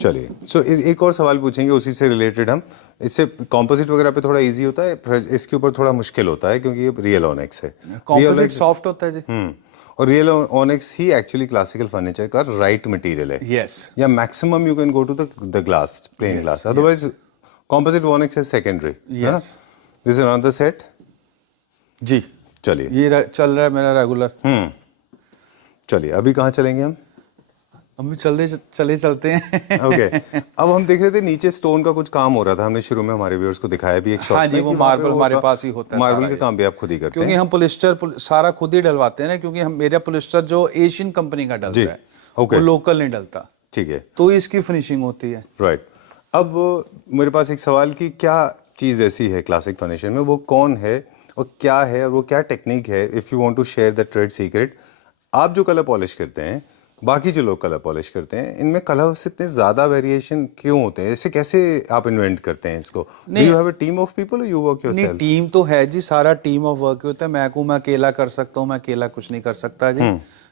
चलिए, सो एक और सवाल पूछेंगे उसी से रिलेटेड हम। इससे कॉम्पोजिट वगैरह पे थोड़ा इजी होता है, इसके ऊपर थोड़ा मुश्किल होता है क्योंकि ये रियल ऑनेक्स है। कॉम्पोजिट सॉफ्ट होता है जी। और रियल ऑनेक्स ही एक्चुअली क्लासिकल फर्नीचर का राइट मटेरियल है। यस, या maximum you can go to the glass, plain glass, otherwise composite onyx is secondary. Yes, this is another set ji. चलिए, ये चल रहा है मेरा रेगुलर। चलिए, अभी कहाँ चलेंगे हम भी चलते हैं। ओके अब हम देख रहे थे नीचे स्टोन का कुछ काम हो रहा था, हमने शुरू में हमारे व्यूअर्स को दिखाया भी एक शॉट। हाँ जी, वो मार्बल हमारे पास ही होता है, मार्बल का काम भी आप खुद ही करते हैं? क्योंकि हम पॉलिस्टर सारा खुद ही डलवाते हैं ना, क्योंकि हम मेरा पॉलिस्टर जो एशियन कंपनी का डलता है, वो लोकल नहीं डलता। ठीक है, तो इसकी फिनिशिंग होती है। राइट। अब मेरे पास एक सवाल कि क्या चीज़ ऐसी है क्लासिक फर्नीचर में, वो कौन है और क्या है, और वो क्या टेक्निक है? If you want to share the trade secret. आप जो कलर पॉलिश करते हैं, बाकी जो लोग कलर पॉलिश करते हैं, इनमें कलर्स इतने ज़्यादा वेरिएशन क्यों होते हैं? इसे कैसे आप इन्वेंट करते हैं इसको? Do you have a team of people और यू वर्क योरसेल्फ? नहीं, टीम तो है जी, सारा टीम ऑफ वर्क होता है। मैं अकेला कर सकता हूँ, मैं अकेला कुछ नहीं कर सकता जी।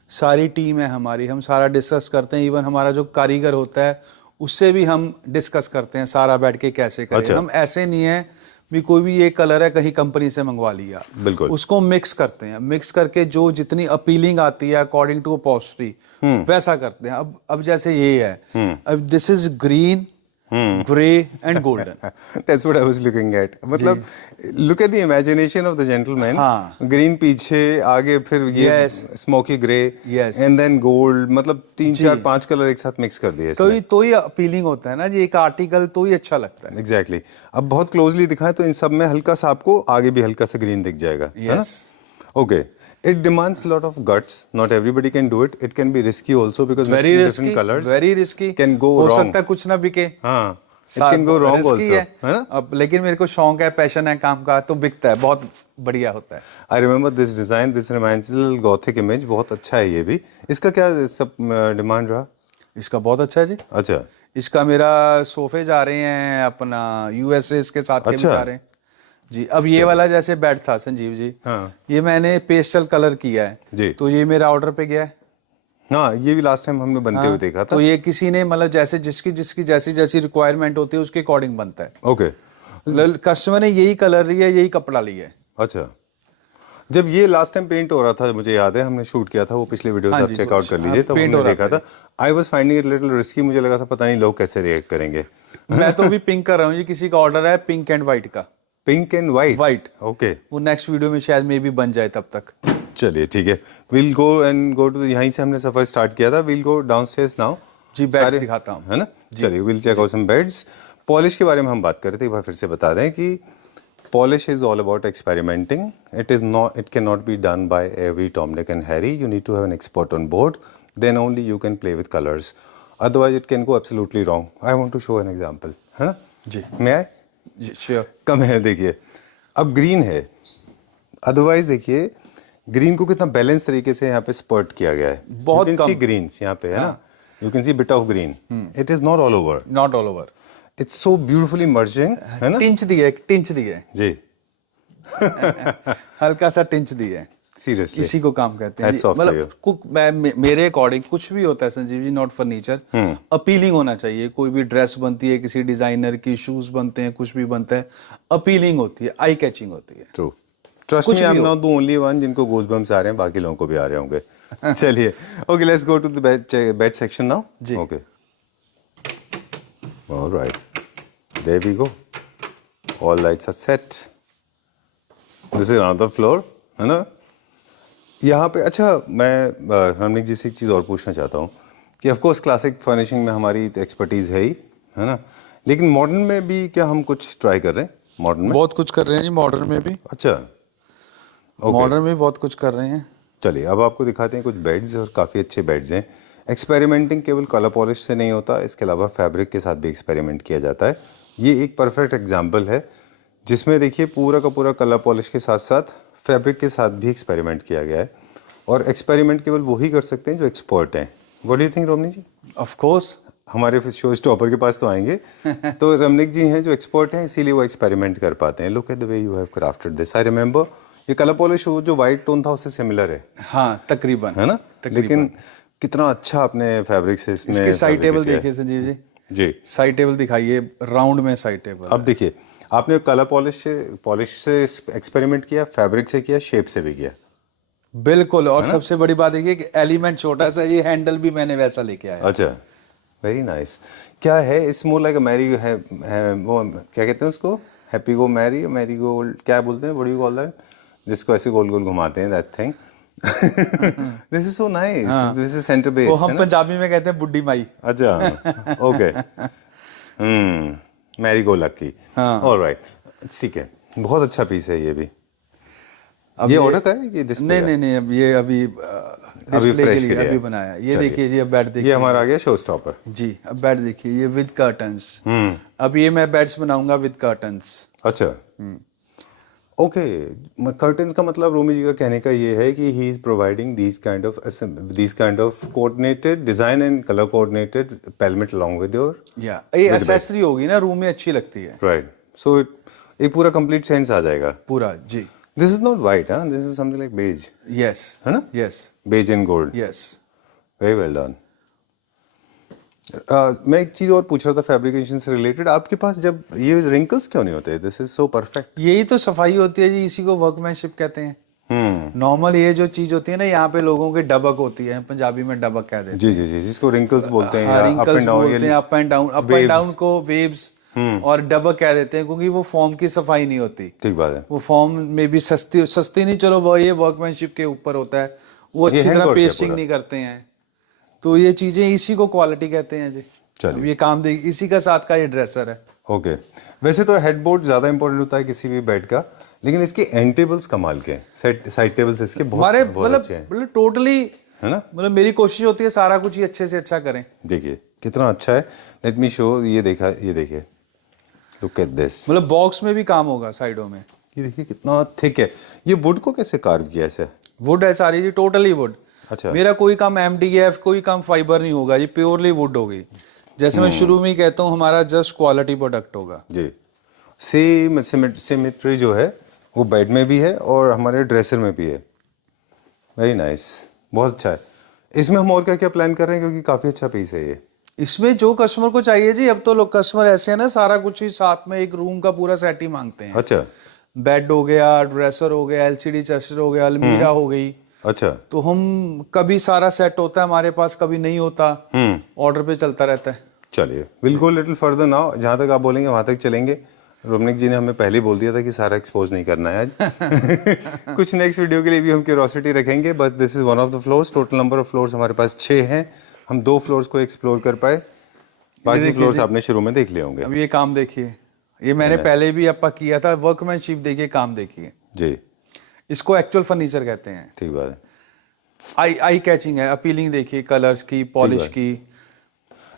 सारी टीम है हमारी, हम सारा डिस्कस करते हैं। इवन हमारा जो कारीगर होता है उससे भी हम डिस्कस करते हैं सारा बैठ के कैसे करें। हम ऐसे नहीं है भी कोई भी ये कलर है कहीं कंपनी से मंगवा लिया, बिल्कुल उसको मिक्स करते हैं, मिक्स करके जो जितनी अपीलिंग आती है अकॉर्डिंग टू अपॉस्ट्री वैसा करते हैं। अब जैसे ये है, अब this is green, grey and golden, that's what I was looking at. मतलब look at the imagination of the gentleman. Green पीछे, आगे फिर ये smoky grey, and then gold, मतलब 3-4-5 कलर एक साथ मिक्स कर दिए। तो ही अपीलिंग होता है ना जी, एक आर्टिकल तो ही अच्छा लगता है। एग्जैक्टली। अब बहुत क्लोजली दिखाएं तो इन सब में हल्का सा आपको आगे भी हल्का सा ग्रीन दिख जाएगा, है ना? Okay, it demands a lot of guts. Not everybody can do it. It can be risky also because different colors. Very risky. Can go wrong. हो सकता है कुछ ना बिके। हाँ, it can go wrong also. है ना? अब लेकिन मेरे को शौक है, पैशन है काम का, तो बिकता है, बहुत बढ़िया होता है। I remember this design. This reminds me of a little gothic image. बहुत अच्छा है ये भी। इसका क्या सब डिमांड रहा? इसका बहुत अच्छा है जी। अच्छा। इसका मेरा सोफे जा रहे हैं अपना USA के साथ के भी जा रहे हैं जी। अब ये वाला जैसे बेड था संजीव जी, ये मैंने पेस्टल कलर किया है जी, तो ये मेरा ऑर्डर पे गया है। हाँ, ये भी लास्ट टाइम हमने बनते हुए देखा था। तो ये किसी ने मतलब जैसे जिसकी जैसी रिक्वायरमेंट होती है उसके अकॉर्डिंग बनता है। ओके, कस्टमर ने यही कलर लिया, यही कपड़ा लिया है। अच्छा, जब ये लास्ट टाइम पेंट हो रहा था, मुझे याद है हमने शूट किया था, वो पिछले वीडियो आप चेकआउट कर लीजिए, तब हमने देखा था। I was finding it little risky. मुझे लगा था पता नहीं लोग कैसे रिएक्ट करेंगे। मैं तो अभी पिंक कर रहा हूँ जी, किसी का ऑर्डर है पिंक एंड व्हाइट का। Pink and white, okay. वो नेक्स्ट वीडियो में शायद मे भी बन जाए तब तक। चलिए ठीक है, विल गो टू, यहीं से हमने सफर स्टार्ट किया था। विल गो डाउनस्टेयर्स नाउ जी, बेड्स दिखाता हूँ, है ना? चलिए, will check out some beds. Polish के बारे में हम बात कर रहे थे, एक बार फिर से बता दें कि polish is all about experimenting. It can not be done by every Tom, Dick and Harry. You need to have an expert on board, then only you can play with colours, otherwise it can go absolutely wrong. I want to show an example, है ना जी? मैं आए जी, sure. कम है, देखिए अब green है, otherwise देखिए green को कितना बैलेंस तरीके से यहाँ पे स्पर्ट किया गया है। बहुत कम ग्रीन्स यहाँ पे है ना, you can see bit of green. It is not all over, it's so beautifully merging, है ना? टिंच दिए जी हल्का सा टिंच दिए, सीरियसली इसी को काम कहते हैं। मतलब मेरे अकॉर्डिंग कुछ भी होता है Sanjeev ji, not furniture, appealing होना चाहिए। कोई भी ड्रेस बनती है किसी डिजाइनर की, शूज बनते हैं, कुछ भी बनता है, अपीलिंग होती है, आई कैचिंग होती है। True, trust me, I am not the only one जिनको गूज़बम्प्स आ रहे हैं, बाकी लोगों को भी आ रहे होंगे। चलिए, okay, let's go to the bed section now. जी. Okay, alright, there we go. All lights are set. This is another floor, है ना. यहाँ पे अच्छा, मैं रमनिक जी से एक चीज़ और पूछना चाहता हूँ कि ऑफ कोर्स क्लासिक फर्निशिंग में हमारी एक्सपर्टीज़ है ही, है ना, लेकिन मॉडर्न में भी क्या हम कुछ ट्राई कर रहे हैं? मॉडर्न में बहुत कुछ कर रहे हैं जी, मॉडर्न में भी. अच्छा, मॉडर्न में बहुत कुछ कर रहे हैं. चलिए, अब आपको दिखाते हैं कुछ बेड्स, और काफ़ी अच्छे बेड्स हैं. एक्सपेरिमेंटिंग केवल कलर पॉलिश से नहीं होता, इसके अलावा फैब्रिक के साथ भी एक्सपेरिमेंट किया जाता है. ये एक परफेक्ट एग्जाम्पल है जिसमें देखिए पूरा का पूरा कलर पॉलिश के साथ साथ फैब्रिक के साथ भी एक्सपेरिमेंट किया गया है. और एक्सपेरिमेंट केवल वही कर सकते हैं जो एक्सपर्ट हैं. What do you think Romni ji? Of course हमारे शो स्टॉपर के पास तो आएंगे. तो रमनिक जी हैं जो एक्सपर्ट हैं, इसीलिए वो एक्सपेरिमेंट कर पाते हैं. Look at the way you have crafted this. I remember ये कलर पॉलिश जो वाइट टोन था उससे सिमिलर है. हाँ, तकरीबन, है ना. लेकिन कितना अच्छा आपने फैब्रिक से इसमें. इसकी साइड टेबल देखिए संजीव जी. जी, साइड टेबल दिखाइए, राउंड में साइड टेबल. अब देखिए, आपने कलर पॉलिश से एक्सपेरिमेंट किया, फैब्रिक से किया, शेप से भी किया. बिल्कुल. और सबसे बड़ी बात है कि एलिमेंट छोटा सा, ये हैंडल भी मैंने वैसा लेके आया. अच्छा, वेरी नाइस. क्या है, it's more like a merry है, वो क्या कहते हैं उसको, happy go merry, merry gold क्या बोलते हैं, what do you call that, जिसको ऐसे गोल गोल घुमाते हैं, that thing. This is so nice. This is centre base. वो हम पंजाबी में कहते हैं बुड्ढी माई. अच्छा, okay. Merry go lucky. Alright, ठीक है. बहुत अच्छा पीस है ये भी. ये ऑर्डर का है कि डिस्प्ले? नहीं, अब ये अभी डिस्प्ले के लिए अभी बनाया. ये देखिए, ये बेड देखिए, ये हमारा आ गया शो स्टॉपर. जी. अब बेड देखिए, ये विद कर्टन्स. अब ये मैं बेड्स बनाऊंगा विद कर्टन्स. अच्छा, ओके. कर्टन्स का मतलब रोमी जी का कहने का ये है कि he is providing these kind of coordinated design and colour coordinated pelmet along with your. या ये एक्सेसरी होगी ना, रूम में अच्छी लगती है. राइट. सो एक पूरा कंप्लीट सेंस आ जाएगा पूरा. जी. This is not white, huh? This is something like beige. Yes. है ना? Yes. Beige and gold. Yes. Very well done. मैं एक चीज़ और पूछ रहा था फैब्रिकेशन से रिलेटेड. आपके पास जब ये रिंकल्स क्यों नहीं होते? This is so perfect. यही तो सफाई होती है जी, इसी को वर्कमैनशिप कहते हैं. नॉर्मल ये जो चीज होती है ना, यहाँ पे लोगों के डबक होती है, पंजाबी में डबक कहते हैं. जी जी जी, जिसको रिंकल्स बोलते हैं. रिंकल्स बोलते हैं, अप एंड डाउन को वेव्स और डबक कह देते हैं, क्योंकि वो फॉर्म की सफाई नहीं होती. ठीक बात है. वो फॉर्म में भी सस्ती नहीं, चलो वो ये वर्कमैनशिप के ऊपर होता है, वो अच्छी तरह पेस्टिंग नहीं करते हैं. तो ये चीजें, इसी को क्वालिटी कहते हैं जी. अब ये काम देख, इसी का साथ का ये ड्रेसर है. ओके. वैसे तो हेडबोर्ड ज्यादा इंपॉर्टेंट होता है किसी भी बेड का, लेकिन इसके एंड टेबल्स कमाल के, साइड टेबल्स इसके बहुत अच्छे हैं. मतलब टोटली, है ना. मतलब मेरी कोशिश होती है सारा कुछ ही अच्छे से अच्छा करें. देखिए कितना अच्छा है. Let me show. ये देखिए, लुक एट दिस. मतलब बॉक्स में भी काम होगा साइडों में. ये देखिए कितना थिक है. ये वुड को कैसे कार्व किया ऐसे? वुड है सारी जी, टोटली वुड. अच्छा. मेरा कोई काम MDF, कोई काम फाइबर नहीं होगा जी, प्योरली वुड होगी. जैसे मैं शुरू में ही कहता हूँ, हमारा जस्ट क्वालिटी प्रोडक्ट होगा जी. सेम सिमेट्री जो है वो बेड में भी है और हमारे ड्रेसर में भी है. वेरी नाइस, बहुत अच्छा है. इसमें हम और क्या क्या प्लान कर रहे हैं, क्योंकि काफ़ी अच्छा पीस है ये. इसमें जो कस्टमर को चाहिए जी, अब तो लोग कस्टमर ऐसे हैं ना, सारा कुछ ही साथ में एक रूम का पूरा सेट ही मांगते हैं. अच्छा. बेड हो गया, ड्रेसर हो गया, LCD चेस्ट हो गया, अलमीरा हो गई. अच्छा. तो हम कभी सारा सेट होता है हमारे पास, कभी नहीं होता, ऑर्डर पे चलता रहता है. चलिए, will go little further now. जहाँ तक आप बोलेंगे वहाँ तक चलेंगे. रोमनिक जी ने हमें पहले बोल दिया था कि सारा एक्सपोज नहीं करना है आज. कुछ नेक्स्ट वीडियो के लिए भी हम क्यूरोसिटी रखेंगे, but this is one of the floors. Total number of floors हमारे पास 6 हैं. हम 2 फ्लोर्स को एक्सप्लोर कर पाए, बाकी फ्लोर्स आपने शुरू में देख लिए होंगे. अब ये काम देखिए, ये मैंने पहले भी आपका किया था. वर्कमैनशिप देखिए, काम देखिए जी. इसको एक्चुअल फर्नीचर कहते हैं. ठीक बात है. आई कैचिंग है, अपीलिंग देखिए, कलर्स की, पॉलिश की.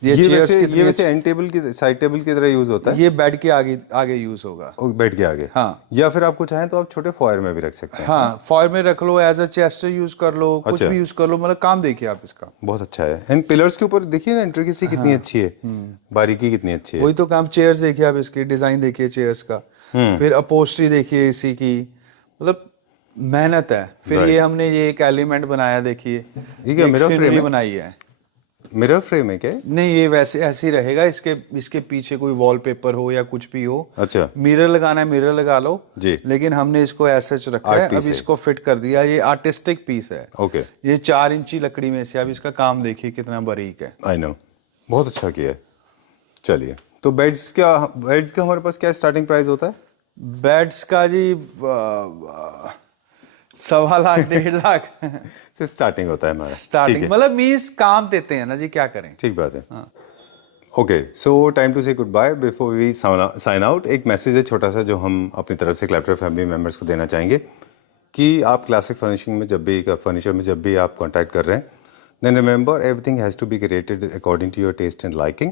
ये वैसे एंड टेबल की, साइड टेबल की तरह यूज होता है. ये बेड के आगे यूज होगा. बेड के आगे. हाँ. या फिर आपको चाहें तो आप छोटे फॉयर में भी रख सकते हैं. हाँ, फॉयर में रख लो, एज अ चेस्टर यूज कर लो. अच्छा. कुछ भी यूज कर लो, मतलब काम देखिए आप इसका. बहुत अच्छा है. एंड पिलर्स के ऊपर देखिए ना, इंट्रिकेसी कितनी अच्छी है, बारीकी कितनी अच्छी है. वही तो काम. चेयर्स देखिए आप, इसकी डिजाइन देखिए चेयर्स का. फिर अपोस्ट्री देखिए इसी की, मतलब मेहनत है. फिर ये हमने ये एक एलिमेंट बनाया देखिए, मेरा फ्रेम बनाई है. मिरर फ्रेम है क्या? नहीं, ये वैसे ऐसे ही रहेगा, इसके पीछे कोई वॉलपेपर हो या कुछ भी हो। अच्छा, मिरर लगाना है मिरर लगा लो जी, लेकिन हमने इसको ऐसा रखा है, अब इसको फिट कर दिया। ये आर्टिस्टिक पीस है। ओके, ये 4 इंची लकड़ी में से, अब इसका काम देखिए कितना बारीक है। आई नो, बहुत अच्छा किया है। चलिए, तो बेड्स का हमारे पास क्या स्टार्टिंग प्राइस होता है? बेड्स का जी 1.25 लाख 1.5 लाख से स्टार्टिंग होता है हमारा। स्टार्टिंग, मतलब मीन्स काम देते हैं ना जी, क्या करें। ठीक बात है। Okay, so time to say good bye before we sign out. एक मैसेज है छोटा सा जो हम अपनी तरफ से क्लैपटॉप फैमिली मेम्बर्स को देना चाहेंगे कि आप क्लासिक फर्निशिंग में फर्नीचर में जब भी आप कॉन्टैक्ट कर रहे हैं, then remember everything has to be created according to your taste and liking.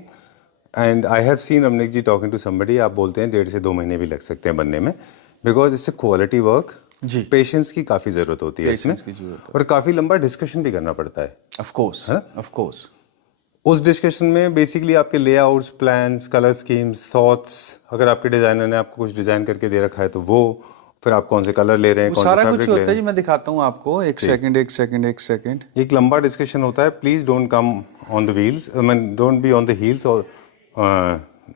And I have seen Ramnik ji talking to somebody, आप बोलते हैं 1.5 से 2 महीने भी लग सकते हैं बनने में, बिकॉज इससे क्वालिटी वर्क जी, पेशेंस की काफ़ी ज़रूरत होती है इसमें, और काफ़ी लंबा डिस्कशन भी करना पड़ता है। ऑफ कोर्स, है ना, ऑफ कोर्स। उस डिस्कशन में बेसिकली आपके layouts, plans, colour schemes, thoughts, अगर आपके डिज़ाइनर ने आपको कुछ डिज़ाइन करके दे रखा है तो वो, फिर आप कौन से कलर ले रहे हैं, वो सारा कुछ होता है जी। मैं दिखाता हूँ आपको, एक सेकंड। एक लंबा डिस्कशन होता है। Please don't come on the wheels, I mean don't be on the heels, और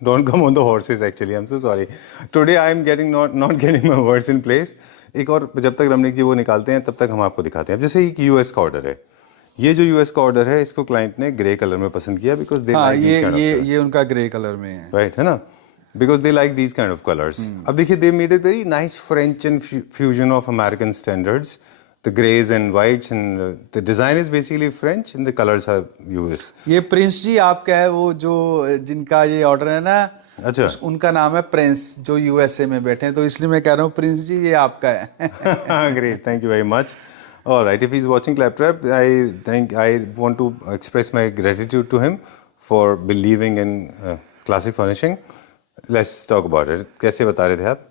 don't come on the horses. Actually I am so sorry, today I am getting not getting my words in place. एक और, जब तक रमनिक जी वो निकालते हैं तब तक हम आपको दिखाते हैं। अब जैसे एक यूएस का ऑर्डर है, ये जो यूएस का ऑर्डर है इसको क्लाइंट ने ग्रे कलर में पसंद किया, बिकॉज दे लाइक ये उनका ग्रे कलर में है, राइट, है ना, because they like these kind of colours. अब देखिए, they made it very nice French and fusion of American standards, the grays and whites, and the design is basically French and the colors are US. ये Prince जी आपका है, वो जो जिनका ये order है ना, अच्छा, उनका नाम है प्रिंस, जो यूएसए में बैठे हैं, तो इसलिए मैं कह रहा हूँ प्रिंस जी ये आपका है। Great, thank you very much. All right, if he's watching Claptrap, I want to express my gratitude to him for believing in classic furnishing. Let's talk about it. कैसे बता रहे थे आप?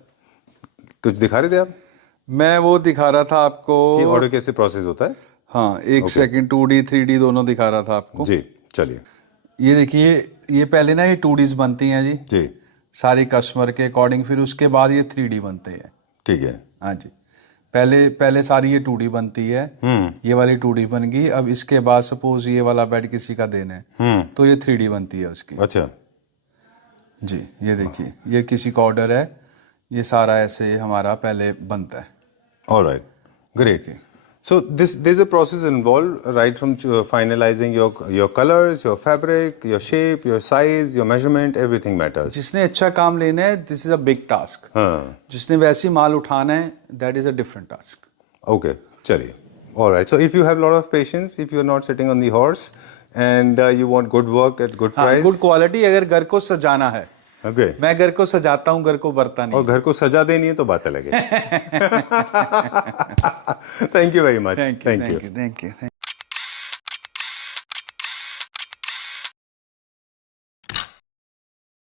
कुछ दिखा रहे थे आप? मैं वो दिखा रहा था आपको कि ऑर्डर कैसे प्रोसेस होता है। हाँ, एक सेकंड, 2D 3D दोनों दिखा रहा था आपको जी। चलिए, ये देखिए, ये पहले ना ये 2Ds बनती हैं जी सारी कस्टमर के अकॉर्डिंग, फिर उसके बाद ये 3D बनते हैं। ठीक है, हाँ जी, पहले सारी ये 2D बनती है, ये वाली 2D बन गई। अब इसके बाद सपोज ये वाला बेड किसी का देना है तो ये 3D बनती है उसकी। अच्छा जी, ये देखिए, ये किसी का ऑर्डर है, ये सारा ऐसे हमारा पहले बनता है। All right, great. So there's a process involved, right from finalizing your colors, your fabric, your shape, your size, your measurement, everything matters. जिसने अच्छा काम लेना है, this is a big task. हाँ. जिसने वैसी माल उठाना है, that is a different task. Okay, चलिए. All right. So if you have a lot of patience, if you are not sitting on the horse, and you want good work at good price, good quality, अगर घर को सजाना है, okay. मैं घर को सजाता हूँ, घर को बरता नहीं, और घर को सजा देनी है तो बात अलग है। Thank you very much. Thank you.